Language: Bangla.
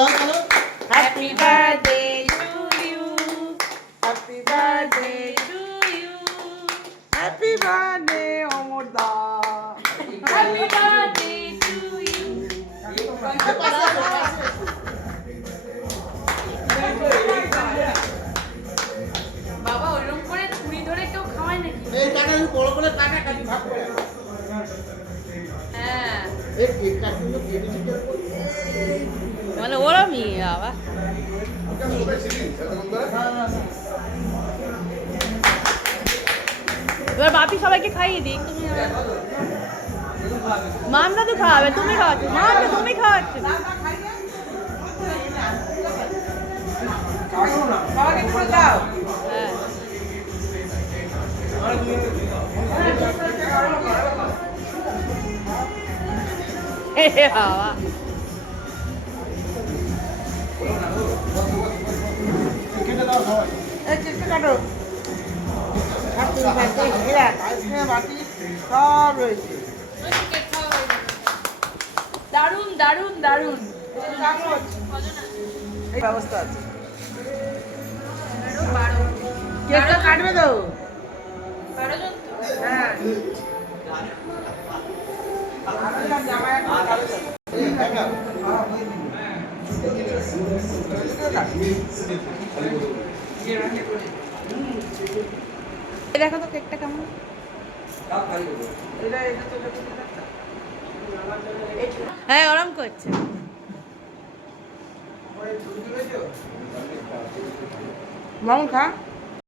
Happy birthday to you, happy birthday to you, happy birthday Amar দা, হ্যাপি বার্থডে টু ইউ। বাবা ওইরকম করে ছুরি ধরে কেউ খাওয়ায় নাকি? এই টাকা বড় করে টাকা কাটি ভাগ করে। হ্যাঁ এই কেকটা কিন্তু কেটেছি কেটে। মানে ওরমই বাবা। এবার বাপি সবাইকে খাইয়ে দিক। তুমি মামলা তো খাওয়াবে, তুমি খাওয়াচ্ছ না, তুমি খাওয়াচ্ছ না। হ্যাঁ বাবা কেটে দাও সবাই। এই কেকটা কাটো। হ্যাপি বার্থডে এরা আইসক্রিম বাটি সব রয়েছে। দারুন দারুন দারুন। এই ব্যবস্থা আছে। কেকটা কাটবে তো? হ্যাঁ। দেখো তো কেকটা কেমন। হ্যাঁ গরম করছে। মামুন খা।